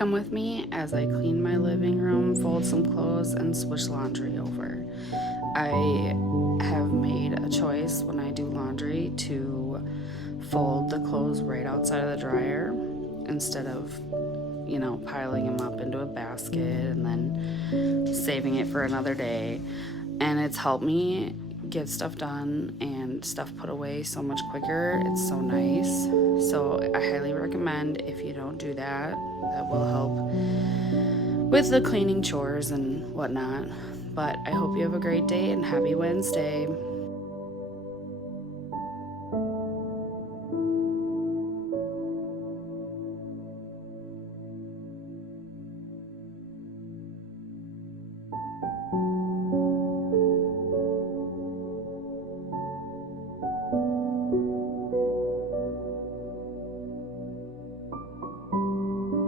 come with me as I clean my living room, fold some clothes, and switch laundry over. I have made a choice when I do laundry to fold the clothes right outside of the dryer instead of, piling them up into a basket and then saving it for another day. And it's helped me get stuff done and stuff put away so much quicker. It's so nice. So I highly recommend if you don't do that, that will help with the cleaning chores and whatnot. But I hope you have a great day and happy Wednesday.